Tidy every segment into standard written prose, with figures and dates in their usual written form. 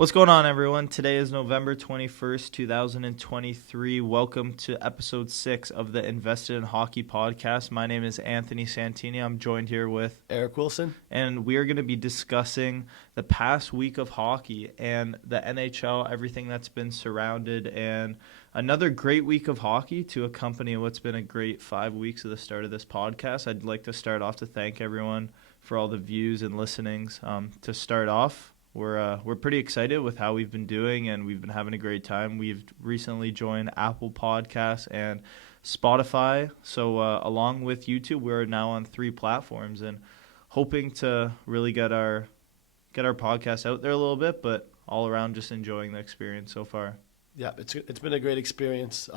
What's going on, everyone? Today is November 21st, 2023. Welcome to episode 6 of the Invested in Hockey podcast. My name is Anthony Santini. I'm joined here with Eric Wilson. and we are going to be discussing the past week of hockey and the NHL, everything that's been surrounded, and another great week of hockey to accompany what's been a great 5 weeks of the start of this podcast. I'd like to start off to thank everyone for all the views and listenings. To start off, we're pretty excited with how we've been doing, and we've been having a great time. We've recently joined Apple Podcasts and Spotify. So along with YouTube, we're now on 3 platforms and hoping to really get our podcast out there a little bit, but all around just enjoying the experience so far. Yeah, it's been a great experience.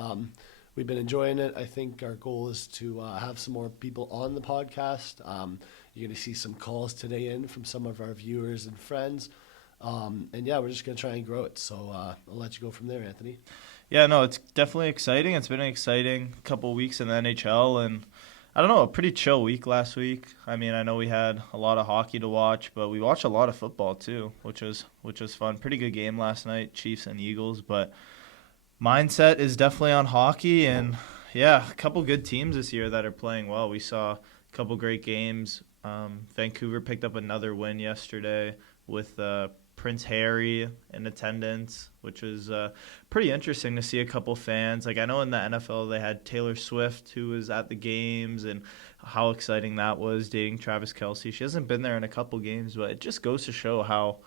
We've been enjoying it. I think our goal is to have some more people on the podcast. You're going to see some calls today in from some of our viewers and friends. And yeah, we're just going to try and grow it. So I'll let you go from there, Anthony. Yeah, no, it's definitely exciting. It's been an exciting couple of weeks in the NHL, and I don't know, a pretty chill week last week. I mean, I know we had a lot of hockey to watch, but we watched a lot of football too, which was fun. Pretty good game last night, Chiefs and Eagles, but mindset is definitely on hockey, and yeah, a couple good teams this year that are playing well. We saw a couple great games. Vancouver picked up another win yesterday with Prince Harry in attendance, which was pretty interesting to see a couple fans. Like, I know in the NFL they had Taylor Swift, who was at the games, and how exciting that was, dating Travis Kelce. She hasn't been there in a couple games, but it just goes to show how,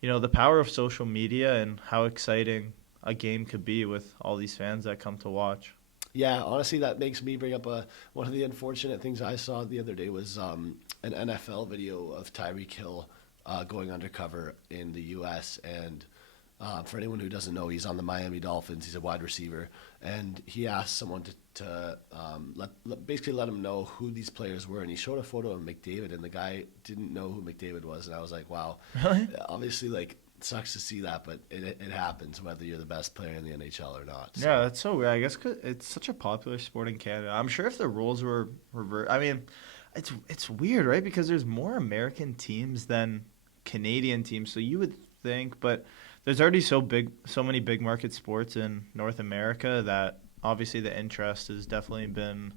the power of social media and how exciting a game could be with all these fans that come to watch. Yeah, honestly, that makes me bring up one of the unfortunate things I saw the other day was an NFL video of Tyreek Hill going undercover in the U.S. And for anyone who doesn't know, he's on the Miami Dolphins. He's a wide receiver, and he asked someone to basically let him know who these players were. And he showed a photo of McDavid, and the guy didn't know who McDavid was. And I was like, wow, Really? obviously, like, it sucks to see that, but it happens whether you're the best player in the NHL or not. So. Yeah, that's so weird. I guess 'cause it's such a popular sport in Canada. I'm sure if the rules were reversed, I mean, it's weird, right? Because there's more American teams than Canadian teams, so you would think, but there's already so many big market sports in North America that obviously the interest has definitely been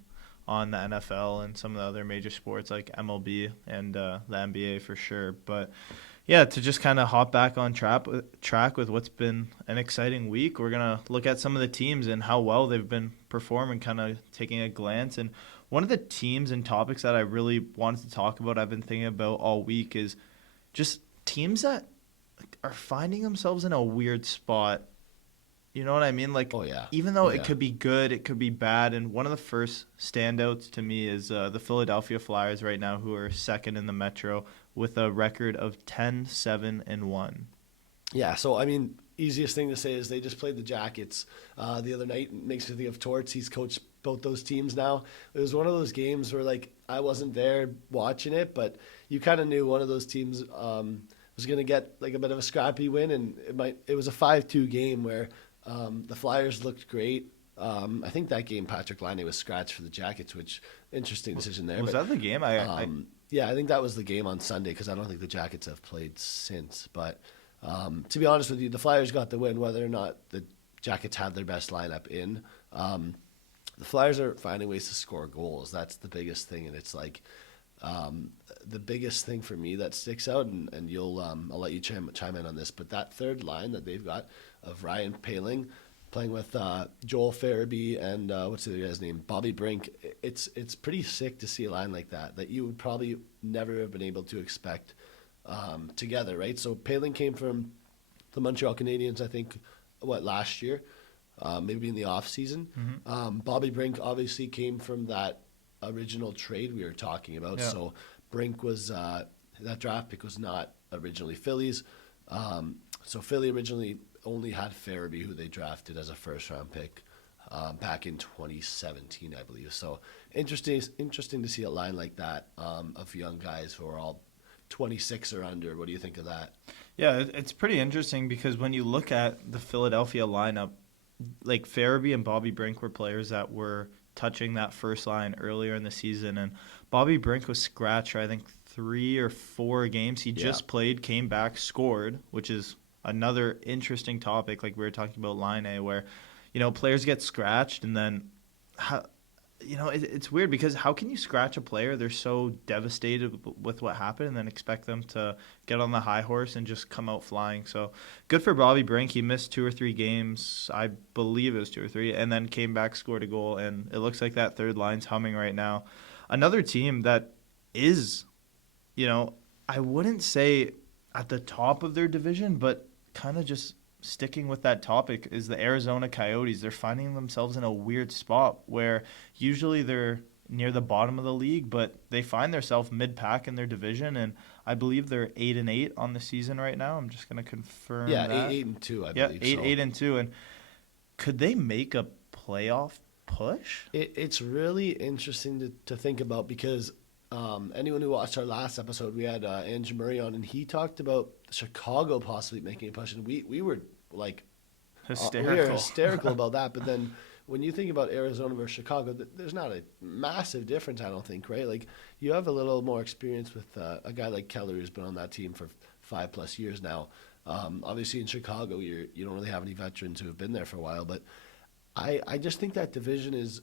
on the NFL and some of the other major sports like MLB and the NBA for sure. But yeah, to just kind of hop back on track with what's been an exciting week, we're going to look at some of the teams and how well they've been performing, kind of taking a glance. And one of the teams and topics that I really wanted to talk about, I've been thinking about all week, is just teams that are finding themselves in a weird spot. You know what I mean? Like, Oh yeah. even though Oh, it yeah. could be good, it could be bad. And one of the first standouts to me is the Philadelphia Flyers right now, who are second in the Metro with a record of 10-7-1. Yeah, so I mean, easiest thing to say is they just played the Jackets the other night. It makes me think of Torts. He's coached both those teams now. It was one of those games where, like, I wasn't there watching it, but you kind of knew one of those teams was going to get like a bit of a scrappy win, and it was a 5-2 game where the Flyers looked great. I think that game Patrick Laine was scratched for the Jackets, which interesting decision there. Was But that the game? yeah, I think that was the game on Sunday because I don't think the Jackets have played since. But to be honest with you, the Flyers got the win, whether or not the Jackets had their best lineup in. The Flyers are finding ways to score goals. That's the biggest thing, and it's like the biggest thing for me that sticks out. And I'll let you chime in on this. But that third line that they've got of Ryan Poehling playing with Joel Farabee and what's the other guy's name? Bobby Brink. It's pretty sick to see a line like that you would probably never have been able to expect together, right? So Poehling came from the Montreal Canadiens, I think, last year, maybe in the off season. Mm-hmm. Bobby Brink obviously came from that original trade we were talking about. Yeah. So Brink was that draft pick was not originally Philly's. So Philly originally only had Farabee, who they drafted as a first-round pick back in 2017, I believe. So interesting to see a line like that of young guys who are all 26 or under. What do you think of that? Yeah, it's pretty interesting because when you look at the Philadelphia lineup, like Farabee and Bobby Brink were players that were touching that first line earlier in the season, and Bobby Brink was scratched for, I think, 3 or 4 games. He just played, came back, scored, which is another interesting topic, like we were talking about Line A, where players get scratched, and then how, it's weird because how can you scratch a player? They're so devastated with what happened, and then expect them to get on the high horse and just come out flying. So good for Bobby Brink. He missed 2 or 3 games, I believe it was 2 or 3, and then came back, scored a goal, and it looks like that third line's humming right now. Another team that is, I wouldn't say at the top of their division, but kind of just sticking with that topic is the Arizona Coyotes. They're finding themselves in a weird spot where usually they're near the bottom of the league, but they find themselves mid-pack in their division, and I believe they're 8-8 on the season right now. I'm just going to confirm Yeah, that. 8-2, I Yeah, believe. 8-2, and could they make a playoff push? It's really interesting to think about because anyone who watched our last episode, we had Andrew Murray on, and he talked about Chicago possibly making a push, and we were like Hysterical. we were hysterical about that. But then when you think about Arizona versus Chicago, there's not a massive difference, I don't think, right? Like you have a little more experience with a guy like Keller who's been on that team for 5+ years now. Obviously in Chicago, you don't really have any veterans who have been there for a while, but I just think that division is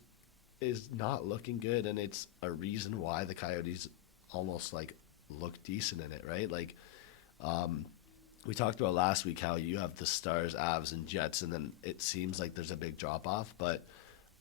not looking good, and it's a reason why the Coyotes almost like look decent in it, right? Like we talked about last week how you have the Stars, Avs, and Jets, and then it seems like there's a big drop off, but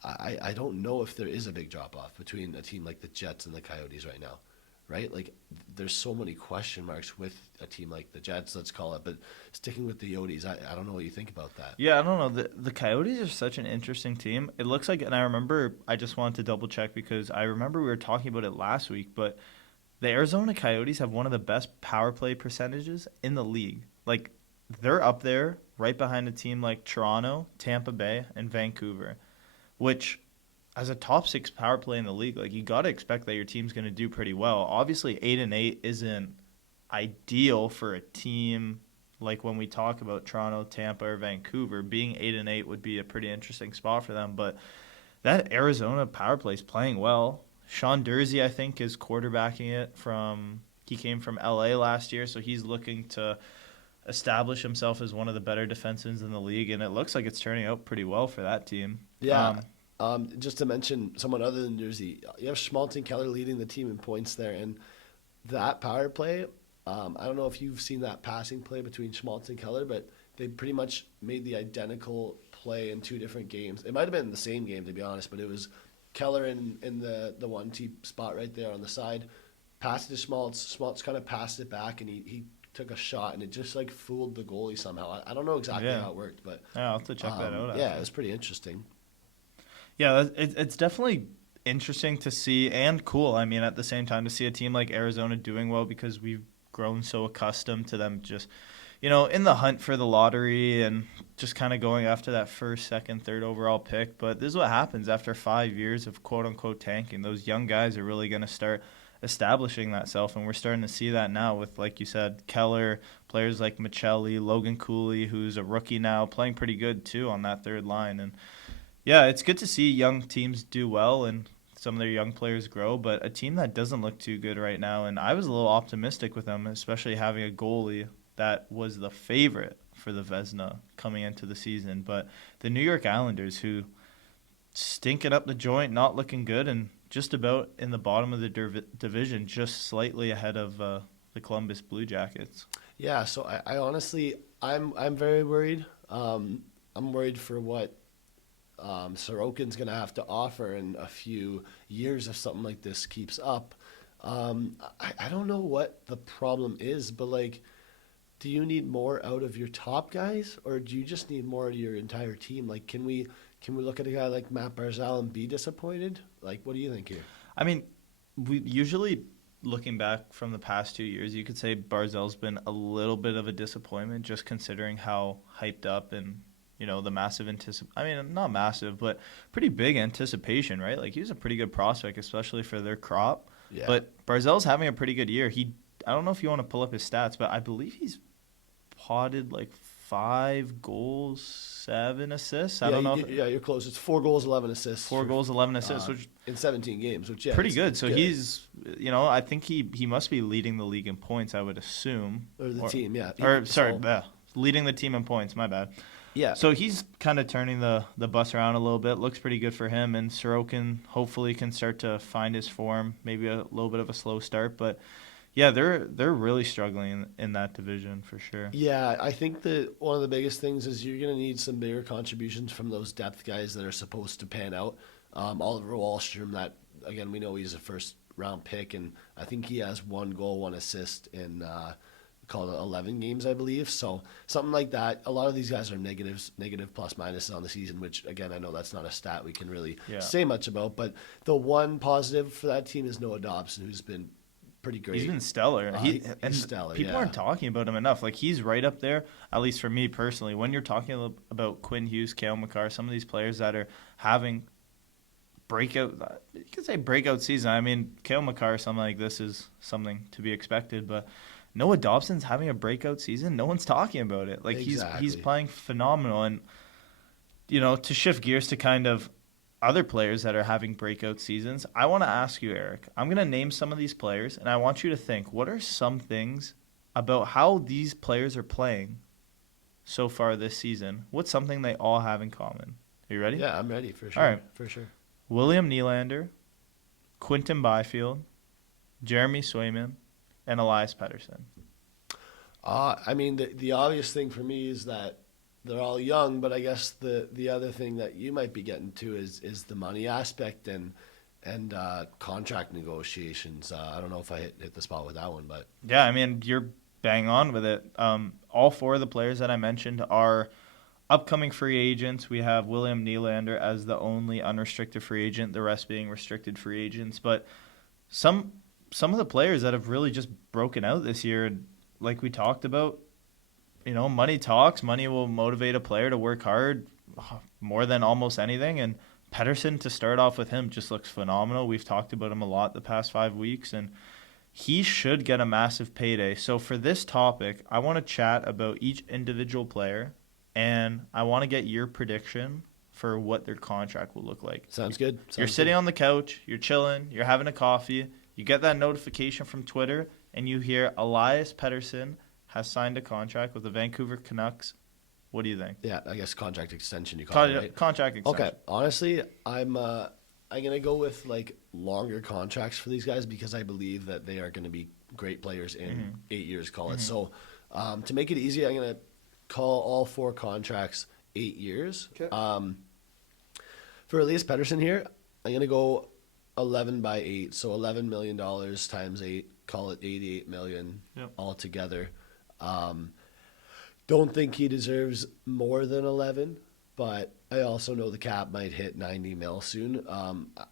I don't know if there is a big drop off between a team like the Jets and the Coyotes right now, right? Like there's so many question marks with a team like the Jets, let's call it, but sticking with the Yotes, I don't know what you think about that. Yeah, I don't know. The Coyotes are such an interesting team. It looks like, and I remember, I just wanted to double check because I remember we were talking about it last week, but the Arizona Coyotes have one of the best power play percentages in the league. Like, they're up there right behind a team like Toronto, Tampa Bay, and Vancouver, which, as a top 6 power play in the league, like, you got to expect that your team's going to do pretty well. Obviously, 8-8 isn't ideal for a team like when we talk about Toronto, Tampa, or Vancouver. Being 8-8 would be a pretty interesting spot for them, but that Arizona power play is playing well. Sean Durzi, I think, is quarterbacking it he came from LA last year, so he's looking to establish himself as one of the better defensemen in the league, and it looks like it's turning out pretty well for that team. Yeah. Just to mention someone other than Jersey, you have Schmaltz and Keller leading the team in points there, and that power play, I don't know if you've seen that passing play between Schmaltz and Keller, but they pretty much made the identical play in 2 different games. It might have been the same game, to be honest, but it was Keller in the 1T spot right there on the side, passed it to Schmaltz. Schmaltz kind of passed it back, and he took a shot, and it just like fooled the goalie somehow. I don't know exactly how it worked, but yeah, I'll have to check that out. Yeah, it was pretty interesting. Yeah, it's definitely interesting to see and cool. I mean, at the same time, to see a team like Arizona doing well because we've grown so accustomed to them just, in the hunt for the lottery and just kind of going after that first, second, third overall pick. But this is what happens after 5 years of quote-unquote tanking. Those young guys are really going to start establishing that self, and we're starting to see that now with, like you said, Keller, players like Michelli, Logan Cooley, who's a rookie now, playing pretty good too on that third line. And yeah, it's good to see young teams do well and some of their young players grow, but a team that doesn't look too good right now, and I was a little optimistic with them, especially having a goalie that was the favorite for the Vezina coming into the season. But the New York Islanders, who stinking up the joint, not looking good, and just about in the bottom of the division, just slightly ahead of the Columbus Blue Jackets. Yeah, so I honestly, I'm very worried. I'm worried for what Sorokin's going to have to offer in a few years if something like this keeps up. I don't know what the problem is, but like, do you need more out of your top guys, or do you just need more of your entire team? Like, can we look at a guy like Matt Barzal and be disappointed? Like, what do you think here? I mean, we usually, looking back from the past 2 years, you could say Barzal's been a little bit of a disappointment, just considering how hyped up and the massive I mean, not massive, but pretty big anticipation, right? Like, he was a pretty good prospect, especially for their crop. Yeah. But Barzal's having a pretty good year. I don't know if you want to pull up his stats, but I believe he's potted like 5 goals, 7 assists. I don't know. You're close. It's 4 goals, 11 assists. 4 goals, 11 assists, which in 17 games, which pretty good. So he's, I think he must be leading the league in points, I would assume. Or the team, yeah. leading the team in points. My bad. Yeah. So he's kind of turning the bus around a little bit. Looks pretty good for him, and Sorokin hopefully can start to find his form. Maybe a little bit of a slow start, but yeah, they're really struggling in that division for sure. Yeah, I think that one of the biggest things is you're going to need some bigger contributions from those depth guys that are supposed to pan out. Oliver Wahlstrom, that again we know he's a first round pick, and I think he has 1 goal, 1 assist in called 11 games, I believe. So something like that. A lot of these guys are negative plus minuses on the season, which again I know that's not a stat we can really say much about. But the one positive for that team is Noah Dobson, who's been pretty great. He's been stellar. He's stellar. People aren't talking about him enough. Like, he's right up there, at least for me personally. When you're talking about Quinn Hughes, Cale Makar, some of these players that are having breakout, you could say breakout season. I mean, Cale Makar, something like this is something to be expected, but Noah Dobson's having a breakout season. No one's talking about it. Like, he's playing phenomenal. And, you know, to shift gears to kind of other players that are having breakout seasons, I want to ask you, Eric. I'm going to name some of these players, and I want you to think, what are some things about how these players are playing so far this season? What's something they all have in common? Are you ready? Yeah, I'm ready for sure. All right. For sure. William Nylander, Quinton Byfield, Jeremy Swayman, and Elias Pettersson. I mean, the obvious thing for me is that they're all young, but I guess the other thing that you might be getting to is the money aspect and contract negotiations. I don't know if I hit the spot with that one, but yeah, I mean, you're bang on with it. All 4 of the players that I mentioned are upcoming free agents. We have William Nylander as the only unrestricted free agent, the rest being restricted free agents. But some of the players that have really just broken out this year, like we talked about, you know, money talks. Money will motivate a player to work hard more than almost anything. And Pettersson, to start off with him, just looks phenomenal. We've talked about him a lot the past 5 weeks, and he should get a massive payday. So for this topic, I want to chat about each individual player, and I want to get your prediction for what their contract will look like. Sounds good. You're sitting on the couch, you're chilling, you're having a coffee, you get that notification from Twitter, and you hear Elias Pettersson has signed a contract with the Vancouver Canucks. What do you think? Yeah, I guess contract extension you call it, right? Contract extension. Okay, honestly, I'm gonna go with like longer contracts for these guys because I believe that they are going to be great players in 8 years. Call it. So to make it easy, I'm gonna call all 4 contracts 8 years. Okay. For Elias Pettersson here, I'm gonna go 11 by 8, so $11 million times 8. Call it $88 million altogether. Don't think he deserves more than 11, but I also know the cap might hit 90 mil soon.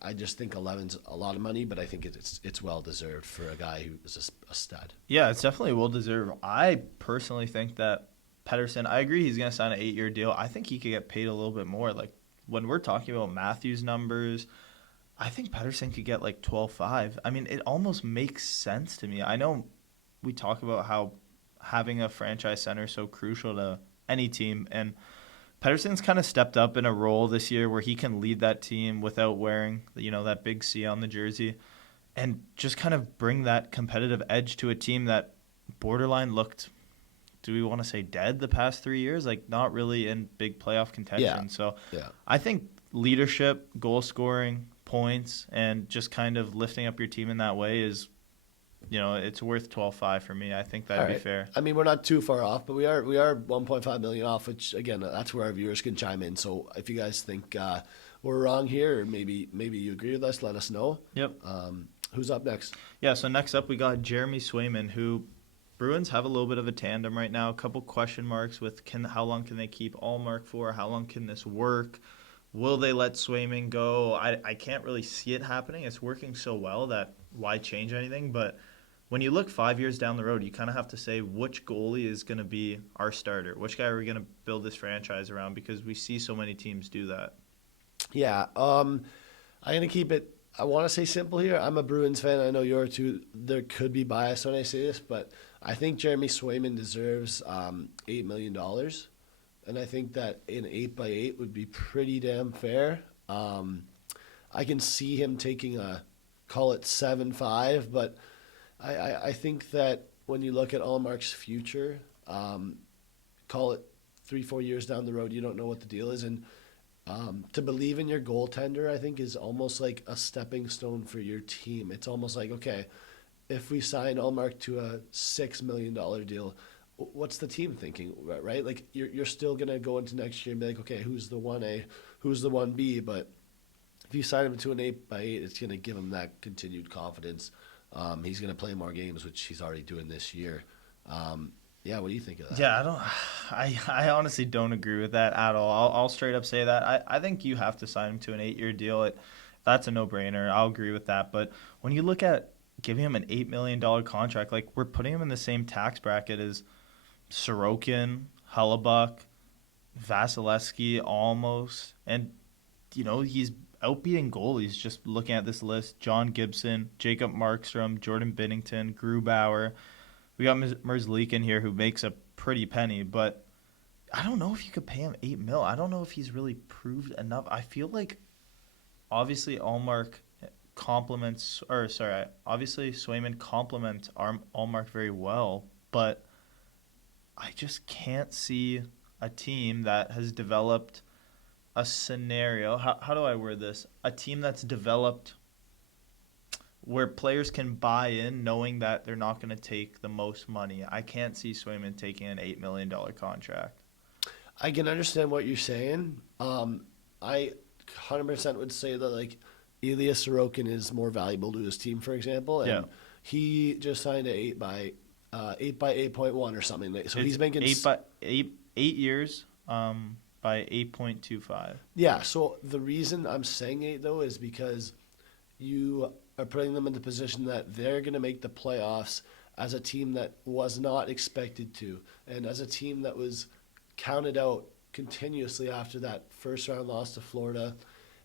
I just think 11's a lot of money, but I think it's well deserved for a guy who is a stud. Yeah, it's definitely well deserved. I personally think that Pettersson, I agree he's going to sign an 8-year deal. I think he could get paid a little bit more. Like, when we're talking about Matthews numbers, I think Pettersson could get like 12.5. I mean, it almost makes sense to me. I know we talk about how having a franchise center is so crucial to any team, and Pettersson's kind of stepped up in a role this year where he can lead that team without wearing, you know, that big C on the jersey, and just kind of bring that competitive edge to a team that borderline looked, do we want to say dead the past 3 years? Like, not really in big playoff contention. Yeah. So Yeah. I think leadership, goal scoring, points, and just kind of lifting up your team in that way is, you know, it's worth 12.5 for me. I think that'd be fair. I mean, we're not too far off, but we are 1.5 million off, which again, that's where our viewers can chime in. So if you guys think we're wrong here, or maybe you agree with us, let us know. Yep. Who's up next? Yeah, so next up we got Jeremy Swayman, who Bruins have a little bit of a tandem right now. A couple question marks with how long can they keep Allmark for? How long can this work? Will they let Swayman go? I can't really see it happening. It's working so well that why change anything? But when you look 5 years down the road, you kind of have to say which goalie is going to be our starter. Which guy are we going to build this franchise around? Because we see so many teams do that. Yeah, I'm going to keep it, I want to say simple here. I'm a Bruins fan. I know you're too. There could be bias when I say this, but I think Jeremy Swayman deserves $8 million. And I think that an 8x8 would be pretty damn fair. I can see him taking call it 7.5, but I think that when you look at Allmark's future, call it 3-4 years down the road, you don't know what the deal is. And to believe in your goaltender, I think, is almost like a stepping stone for your team. It's almost like, okay, if we sign Allmark to a $6 million deal, what's the team thinking, right? Like you're still gonna go into next year and be like, okay, who's the 1A, who's the 1B, but if you sign him to an 8x8, it's gonna give him that continued confidence. He's gonna play more games, which he's already doing this year. Yeah, what do you think of that? Yeah, I honestly don't agree with that at all. I'll straight up say that. I think you have to sign him to an 8-year deal. That's a no-brainer. I'll agree with that. But when you look at giving him an $8 million contract, like we're putting him in the same tax bracket as Sorokin, Hellebuck, Vasilevsky almost. And, he's outbeating goalies just looking at this list. John Gibson, Jacob Markstrom, Jordan Binnington, Grubauer. We got Merzlik in here who makes a pretty penny, but I don't know if you could pay him $8 million. I don't know if he's really proved enough. I feel like obviously obviously Swayman complements Allmark very well, but I just can't see a team that has developed a scenario. How do I word this? A team that's developed where players can buy in knowing that they're not going to take the most money. I can't see Swayman taking an $8 million contract. I can understand what you're saying. I 100% would say that like Ilya Sorokin is more valuable to his team, for example, and he just signed an 8x8.1 or something. So he's making 8 years by 8.25. Yeah. So the reason I'm saying 8 though is because you are putting them in the position that they're going to make the playoffs as a team that was not expected to, and as a team that was counted out continuously after that first round loss to Florida,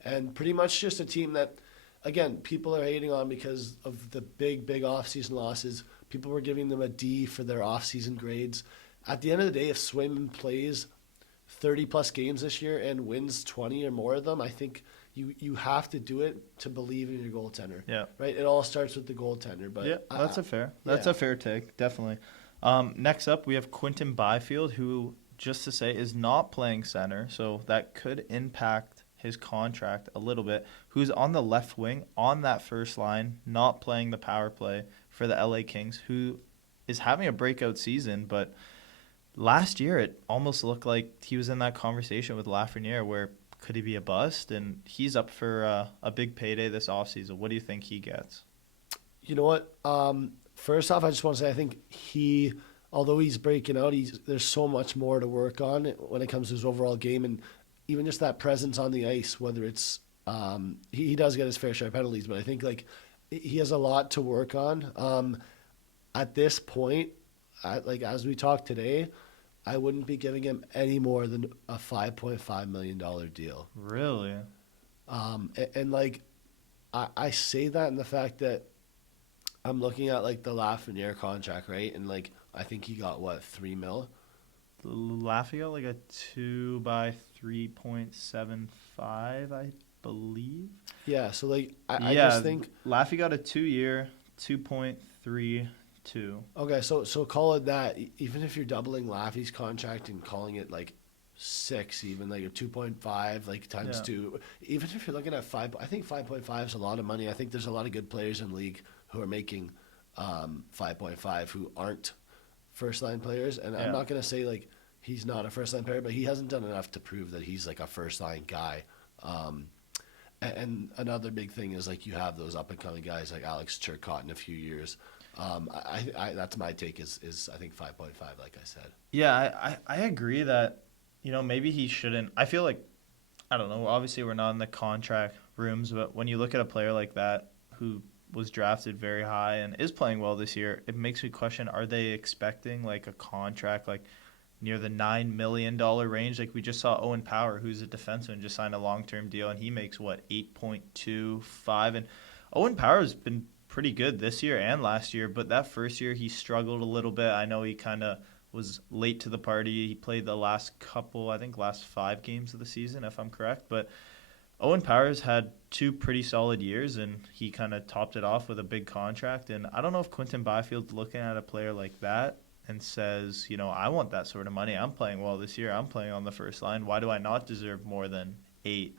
and pretty much just a team that, again, people are hating on because of the big offseason losses. People were giving them a D for their offseason grades. At the end of the day, if Swayman plays 30-plus games this year and wins 20 or more of them, I think you have to do it to believe in your goaltender. Yeah. Right? It all starts with the goaltender. But yeah, that's a fair take, definitely. Next up, we have Quinton Byfield, who, just to say, is not playing center, so that could impact his contract a little bit, who's on the left wing on that first line, not playing the power play for the LA Kings, who is having a breakout season, but last year it almost looked like he was in that conversation with Lafreniere where could he be a bust, and he's up for a big payday this offseason. What do you think he gets? You know what? First off, I just want to say I think although he's breaking out, there's so much more to work on when it comes to his overall game, and even just that presence on the ice. Whether it's he does get his fair share of penalties, but I think like he has a lot to work on. At this point, as we talk today, I wouldn't be giving him any more than a $5.5 million deal. Really? And like I say that in the fact that I'm looking at like the Lafreniere contract, right? And like I think he got what, $3 million? Laffy got like a 2 by 3.75, I believe. Yeah, so like I just think Laffy got a 2-year 2.32. Okay, so call it that. Even if you're doubling Laffy's contract and calling it like 6, even like a 2.5, like times 2. Even if you're looking at 5, I think 5.5 is a lot of money. I think there's a lot of good players in the league who are making 5.5 who aren't first line players. And I'm not gonna say like he's not a first line player, but he hasn't done enough to prove that he's like a first line guy. And another big thing is like you have those up and coming guys like Alex Turcotte in a few years. I that's my take is I think 5.5, like I said. Yeah, I agree that, maybe he shouldn't. I feel like, I don't know, obviously we're not in the contract rooms, but when you look at a player like that who was drafted very high and is playing well this year, it makes me question, are they expecting like a contract like near the $9 million range? Like we just saw Owen Power, who's a defenseman, just signed a long-term deal, and he makes, 8.25? And Owen Power has been pretty good this year and last year, but that first year he struggled a little bit. I know he kind of was late to the party. He played the last 5 games of the season, if I'm correct. But Owen Powers had 2 pretty solid years, and he kind of topped it off with a big contract. And I don't know if Quinton Byfield's looking at a player like that and says, I want that sort of money. I'm playing well this year. I'm playing on the first line. Why do I not deserve more than 8?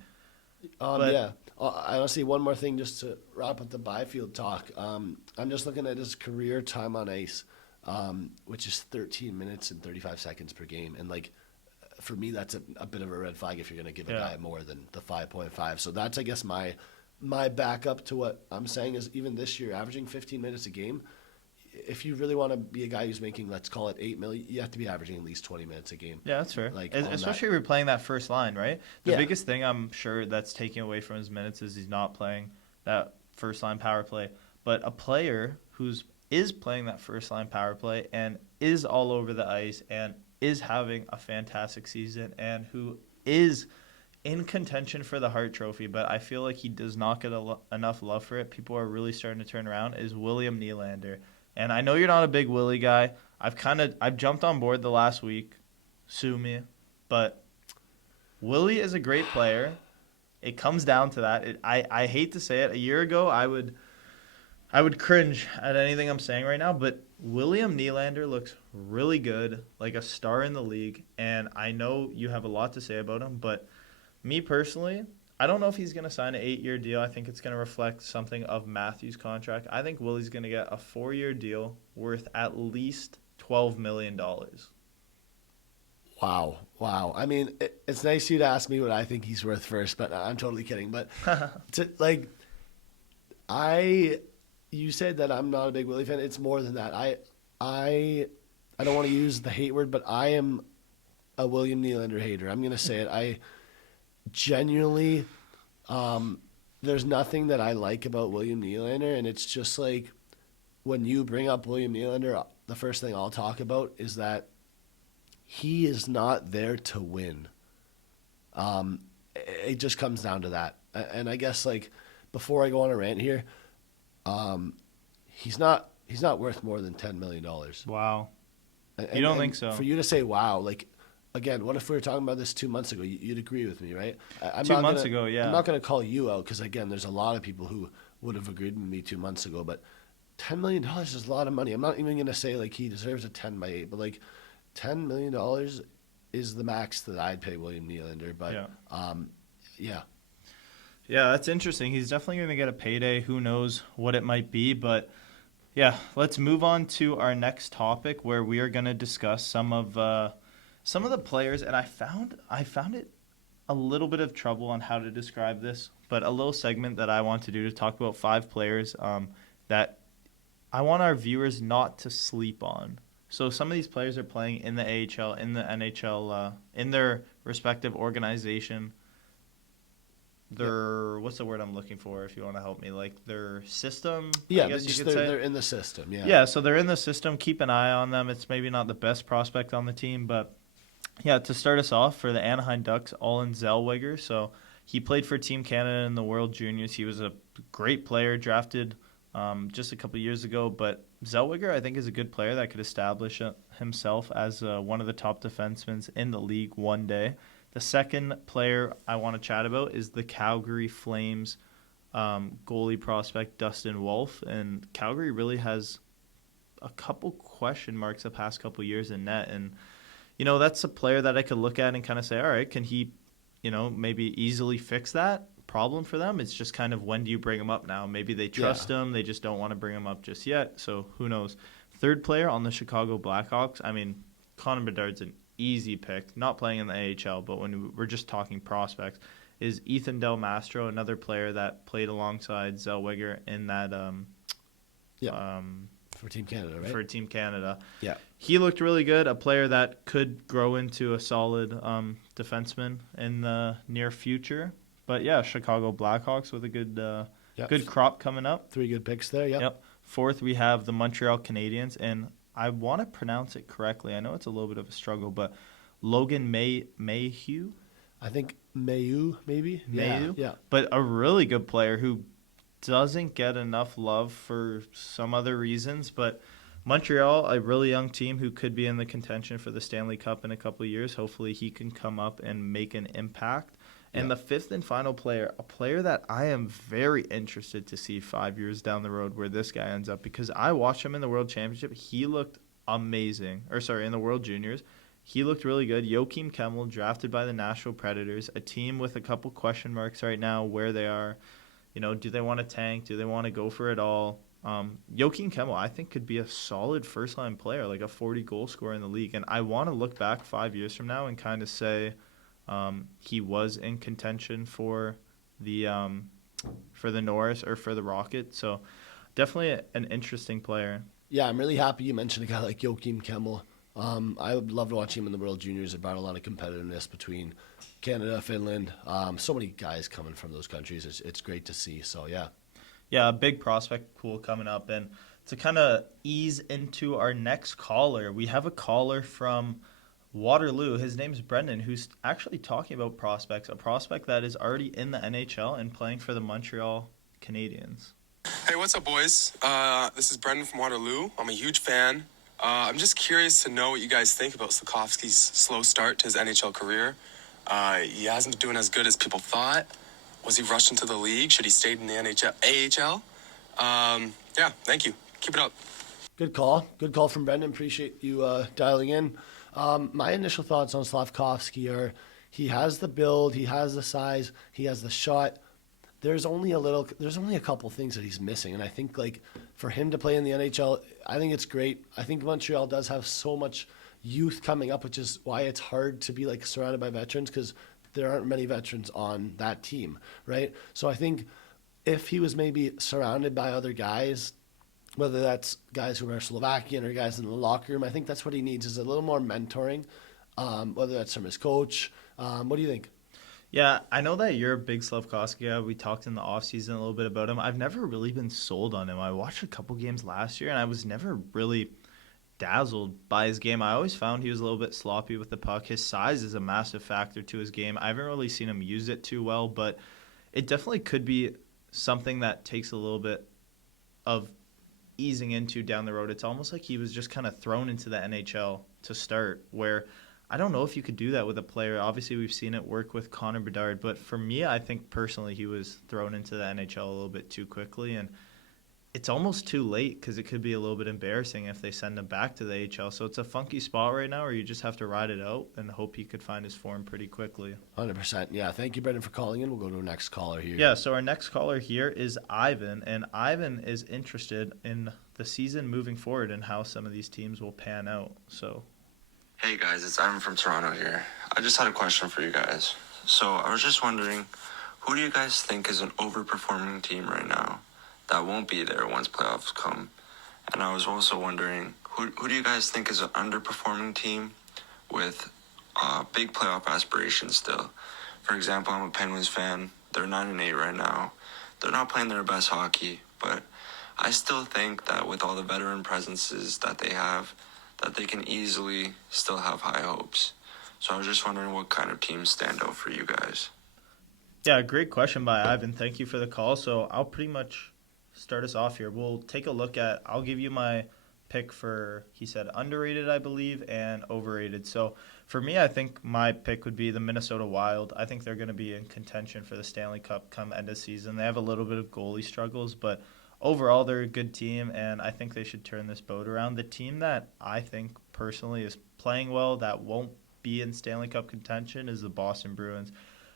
But Yeah. Honestly, one more thing just to wrap up the Byfield talk. I'm just looking at his career time on ice, which is 13 minutes and 35 seconds per game. And, like, for me, that's a bit of a red flag if you're going to give a guy more than the 5.5. So that's, I guess, my backup to what I'm saying is even this year, averaging 15 minutes a game, if you really want to be a guy who's making, let's call it $8 million, you have to be averaging at least 20 minutes a game. Yeah, that's fair. Like Especially if you're playing that first line, right? The biggest thing I'm sure that's taking away from his minutes is he's not playing that first line power play. But a player is playing that first line power play and is all over the ice and is having a fantastic season and who is in contention for the Hart Trophy, but I feel like he does not get enough love for it. People are really starting to turn around, is William Nylander. And I know you're not a big Willie guy. I've jumped on board the last week. Sue me. But Willie is a great player. It comes down to that. I hate to say it. A year ago, I would cringe at anything I'm saying right now, but William Nylander looks really good, like a star in the league. And I know you have a lot to say about him, but me personally, I don't know if he's going to sign an 8-year deal. I think it's going to reflect something of Matthews' contract. I think Willie's going to get a 4-year deal worth at least $12 million. Wow. I mean, it's nice of you to ask me what I think he's worth first, but I'm totally kidding. But you said that I'm not a big Willie fan. It's more than that. I don't want to use the hate word, but I am a William Nylander hater. I'm going to say it. I genuinely, there's nothing that I like about William Nylander, and it's just like when you bring up William Nylander, the first thing I'll talk about is that he is not there to win. It just comes down to that. And I guess, like, before I go on a rant here, he's not worth more than $10 million. Wow. You don't think so? For you to say wow, like, again, what if we were talking about this 2 months ago? You'd agree with me, right? I'm 2 months ago, yeah. I'm not going to call you out because, again, there's a lot of people who would have agreed with me 2 months ago. But $10 million is a lot of money. I'm not even going to say, like, he deserves a 10 by 8. But, like, $10 million is the max that I'd pay William Nylander. But, yeah. Yeah, that's interesting. He's definitely going to get a payday. Who knows what it might be, but yeah, let's move on to our next topic where we are going to discuss some of the players, and I found it a little bit of trouble on how to describe this, but a little segment that I want to do to talk about 5 players that I want our viewers not to sleep on. So some of these players are playing in the AHL, in the NHL, in their respective organization. What's the word I'm looking for if you want to help me? Like their system? Yeah, I guess you could say. They're in the system, yeah. Yeah, so they're in the system. Keep an eye on them. It's maybe not the best prospect on the team, but yeah, to start us off for the Anaheim Ducks, Olin Zellweger. So he played for Team Canada in the World Juniors. He was a great player, drafted just a couple of years ago, but Zellweger, I think, is a good player that could establish himself as one of the top defensemen in the league one day. The second player I want to chat about is the Calgary Flames goalie prospect Dustin Wolf, and Calgary really has a couple question marks the past couple years in net, and that's a player that I could look at and kind of say, all right, can he, maybe easily fix that problem for them? It's just kind of when do you bring him up now? Maybe they trust him, they just don't want to bring him up just yet, so who knows. Third player on the Chicago Blackhawks, I mean, Connor Bedard's an easy pick, not playing in the AHL, but when we're just talking prospects, is Ethan Del Mastro, another player that played alongside Zellweger in that for Team Canada, right? For Team Canada. Yeah. He looked really good, a player that could grow into a solid defenseman in the near future. But yeah, Chicago Blackhawks with a good crop coming up. 3 good picks there, Yep. Fourth, we have the Montreal Canadiens, and I want to pronounce it correctly. I know it's a little bit of a struggle, but Logan Mayhew? I think Mayu, maybe? Mayu? Yeah. But a really good player who doesn't get enough love for some other reasons. But Montreal, a really young team who could be in the contention for the Stanley Cup in a couple of years. Hopefully he can come up and make an impact. And the fifth and final player, a player that I am very interested to see 5 years down the road where this guy ends up, because I watched him in the World Championship. He looked amazing. Or sorry, in the World Juniors, he looked really good. Joakim Kemmel, drafted by the Nashville Predators, a team with a couple question marks right now where they are. Do they want to tank? Do they want to go for it all? Joakim Kemmel, I think, could be a solid first-line player, like a 40-goal scorer in the league. And I want to look back 5 years from now and kind of say he was in contention for the Norris or for the Rocket. So definitely an interesting player. Yeah, I'm really happy you mentioned a guy like Joakim Kemmel. I would love to watch him in the World Juniors. It brought a lot of competitiveness between Canada, Finland. So many guys coming from those countries. It's great to see. So, yeah. Yeah, a big prospect pool coming up. And to kind of ease into our next caller, we have a caller from Waterloo. His name's Brendan, who's actually talking about prospects, a prospect that is already in the NHL and playing for the Montreal Canadiens. Hey, what's up, boys? This is Brendan from Waterloo. I'm a huge fan. I'm just curious to know what you guys think about Slafkovsky's slow start to his NHL career. He hasn't been doing as good as people thought. Was he rushed into the league? Should he stayed in the AHL? Yeah, thank you. Keep it up. Good call. Good call from Brendan. Appreciate you dialing in. My initial thoughts on Slafkovsky are he has the build, he has the size, he has the shot. There's only a couple things that he's missing, and I think like for him to play in the NHL, I think it's great. I think Montreal does have so much youth coming up, which is why it's hard to be like surrounded by veterans because there aren't many veterans on that team, right? So I think if he was maybe surrounded by other guys, whether that's guys who are Slovakian or guys in the locker room, I think that's what he needs is a little more mentoring, whether that's from his coach. What do you think? Yeah, I know that you're a big Slafkovsky guy. We talked in the offseason a little bit about him. I've never really been sold on him. I watched a couple games last year, and I was never really dazzled by his game. I always found he was a little bit sloppy with the puck. His size is a massive factor to his game. I haven't really seen him use it too well, but it definitely could be something that takes a little bit of easing into down the road. It's almost like he was just kind of thrown into the NHL to start, where I don't know if you could do that with a player. Obviously, we've seen it work with Connor Bedard, but for me, I think personally he was thrown into the NHL a little bit too quickly, and it's almost too late because it could be a little bit embarrassing if they send him back to the AHL. So it's a funky spot right now where you just have to ride it out and hope he could find his form pretty quickly. 100%. Yeah, thank you, Brendan, for calling in. We'll go to our next caller here. Yeah, so our next caller here is Ivan, and Ivan is interested in the season moving forward and how some of these teams will pan out. So, hey guys, it's Ivan from Toronto here. I just had a question for you guys. So I was just wondering, who do you guys think is an overperforming team right now that won't be there once playoffs come? And I was also wondering, who do you guys think is an underperforming team with big playoff aspirations still? For example, I'm a Penguins fan. They're 9-8 right now. They're not playing their best hockey, but I still think that with all the veteran presences that they have, that they can easily still have high hopes. So I was just wondering what kind of teams stand out for you guys. yeah, great question by Ivan. Thank you for the call. So I'll pretty much start us off here. We'll take a look at, I'll give you my pick for, he said underrated, I believe, and overrated. So for me, I think my pick would be the Minnesota Wild. I think they're going to be in contention for the Stanley Cup come end of season. They have a little bit of goalie struggles, but overall they're a good team, and I think they should turn this boat around. The team that I think personally is playing well that won't be in Stanley Cup contention is the Boston Bruins.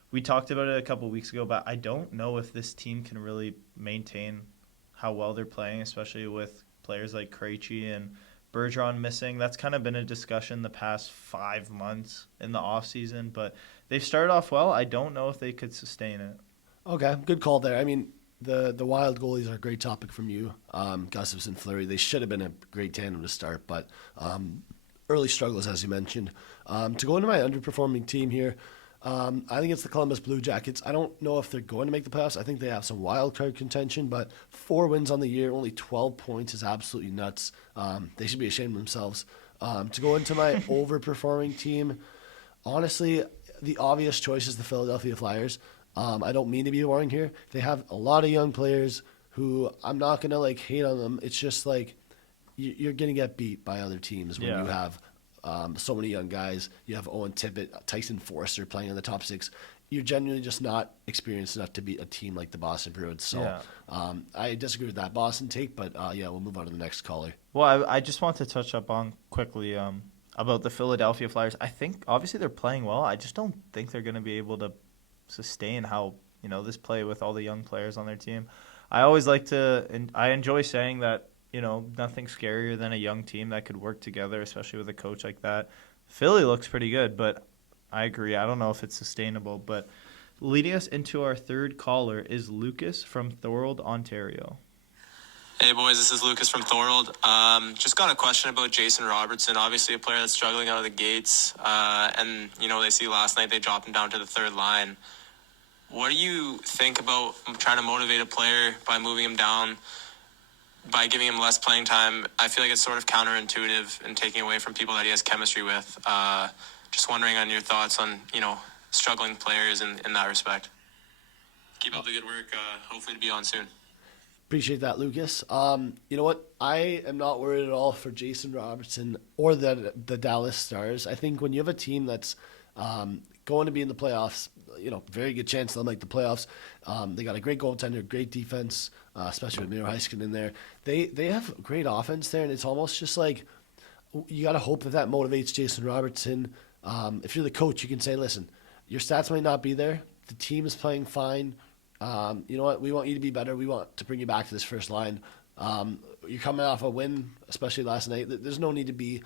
We talked about it a couple weeks ago, but I don't know if this team can really maintain how well they're playing, especially with players like Krejci and Bergeron missing. That's kind of been a discussion the past 5 months in the offseason, but they've started off well. I don't know if they could sustain it. Okay, good call there. I mean, the Wild goalies are a great topic from you. Gustafsson, Fleury, they should have been a great tandem to start, but early struggles, as you mentioned. To go into my underperforming team here, I think it's the Columbus Blue Jackets. I don't know if they're going to make the playoffs. I think they have some wild card contention, but 4 wins on the year, only 12 points is absolutely nuts. They should be ashamed of themselves. To go into my overperforming team, honestly, the obvious choice is the Philadelphia Flyers. I don't mean to be boring here. They have a lot of young players who I'm not going to hate on them. It's just you're going to get beat by other teams when you have so many young guys. You have Owen Tippett, Tyson Forster playing in the top six. You're genuinely just not experienced enough to beat a team like the Boston Bruins. So Yeah. I disagree with that Boston take, but we'll move on to the next caller. Well, I just want to touch up on quickly about the Philadelphia Flyers. I think obviously they're playing well. I just don't think they're going to be able to sustain how this play with all the young players on their team. I always like to, and I enjoy saying that nothing's scarier than a young team that could work together, especially with a coach like that. Philly looks pretty good, but I agree. I don't know if it's sustainable. But leading us into our third caller is Lucas from Thorold, Ontario. Hey boys, this is Lucas from Thorold. Just got a question about Jason Robertson. Obviously a player that's struggling out of the gates. And they see last night they dropped him down to the third line. What do you think about trying to motivate a player by moving him down, by giving him less playing time? I feel like it's sort of counterintuitive and taking away from people that he has chemistry with. Just wondering on your thoughts on, struggling players in that respect. Keep up the good work. Hopefully to be on soon. Appreciate that, Lucas. You know what? I am not worried at all for Jason Robertson or the Dallas Stars. I think when you have a team that's going to be in the playoffs, very good chance they'll make the playoffs. They got a great goaltender, great defense, especially with Miro Heiskanen in there. They have great offense there, and it's almost just like you got to hope that motivates Jason Robertson. If you're the coach, you can say, listen, your stats might not be there. The team is playing fine. You know what? We want you to be better. We want to bring you back to this first line. You're coming off a win, especially last night. There's no need to be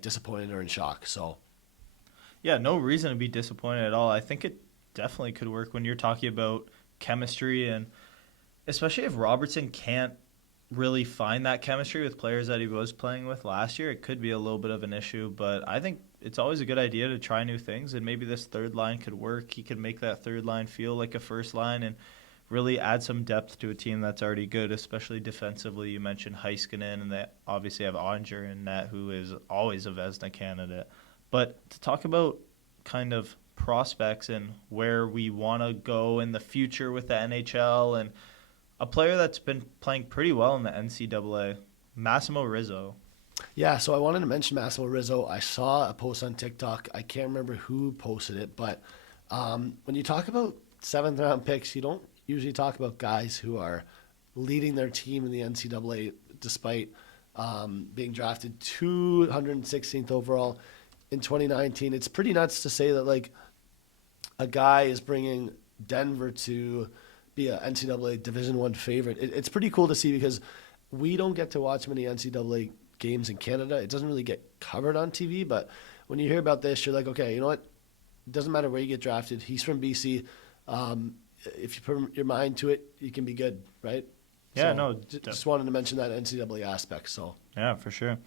disappointed or in shock. So, yeah, no reason to be disappointed at all. I think it definitely could work when you're talking about chemistry, and especially if Robertson can't really find that chemistry with players that he was playing with last year, it could be a little bit of an issue. But I think it's always a good idea to try new things, and maybe this third line could work. He could make that third line feel like a first line and really add some depth to a team that's already good, especially defensively. You mentioned Heiskanen, and they obviously have Onger in net, who is always a Vezina candidate. But to talk about kind of prospects and where we want to go in the future with the NHL, and a player that's been playing pretty well in the NCAA, Massimo Rizzo. Yeah, so I wanted to mention Massimo Rizzo. I saw a post on TikTok. I can't remember who posted it, but when you talk about seventh-round picks, you don't usually talk about guys who are leading their team in the NCAA despite being drafted 216th overall in 2019. It's pretty nuts to say that, a guy is bringing Denver to be an NCAA Division I favorite. It's pretty cool to see because we don't get to watch many NCAA games in Canada. It doesn't really get covered on TV, but when you hear about this, you're like, okay, you know what? It doesn't matter where you get drafted. He's from BC. If you put your mind to it, you can be good, right? Yeah, so no. Just wanted to mention that NCAA aspect. So Yeah, for sure.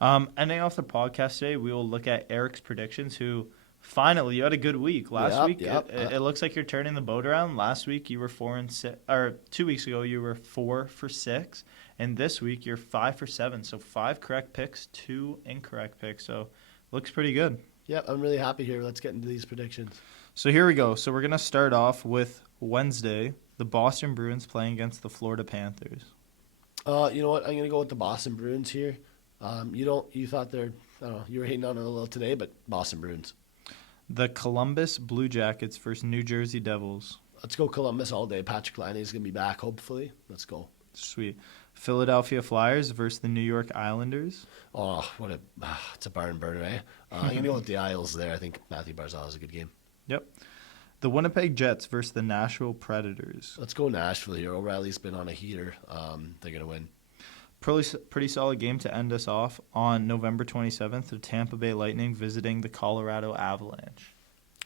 Ending off the podcast today, we will look at Eric's predictions, who finally, you had a good week. Last week, it looks like you're turning the boat around. Last week, you were 4 and 6, or 2 weeks ago, you were 4 for 6. And this week, you're 5 for 7. So 5 correct picks, 2 incorrect picks. So looks pretty good. Yep, I'm really happy here. Let's get into these predictions. So here we go. So we're going to start off with Wednesday, the Boston Bruins playing against the Florida Panthers. You know what? I'm going to go with the Boston Bruins here. You thought they're, I don't know, you were hating on it a little today, but Boston Bruins. The Columbus Blue Jackets versus New Jersey Devils. Let's go Columbus all day. Patrick Laine is going to be back, hopefully. Let's go. Sweet. Philadelphia Flyers versus the New York Islanders. Oh, it's a barn burner, eh? I'm going to go with the Isles there. I think Matthew Barzal is a good game. Yep. The Winnipeg Jets versus the Nashville Predators. Let's go Nashville here. O'Reilly's been on a heater. They're going to win. Pretty solid game to end us off on November 27th. The Tampa Bay Lightning visiting the Colorado Avalanche.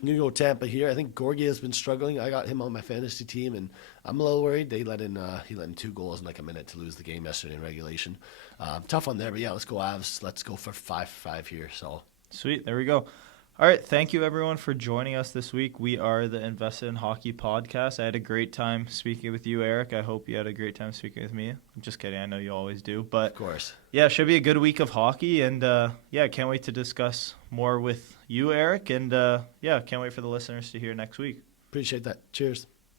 I'm going to go Tampa here. I think Gorgie has been struggling. I got him on my fantasy team, and I'm a little worried. He let in 2 goals in a minute to lose the game yesterday in regulation. Tough one there, but yeah, let's go Avs. Let's go for 5-5 here. So Sweet. There we go. All right, thank you everyone for joining us this week. We are the Invested in Hockey podcast. I had a great time speaking with you, Eric. I hope you had a great time speaking with me. I'm just kidding. I know you always do. But of course. Yeah, it should be a good week of hockey. And can't wait to discuss more with you, Eric. And can't wait for the listeners to hear next week. Appreciate that. Cheers.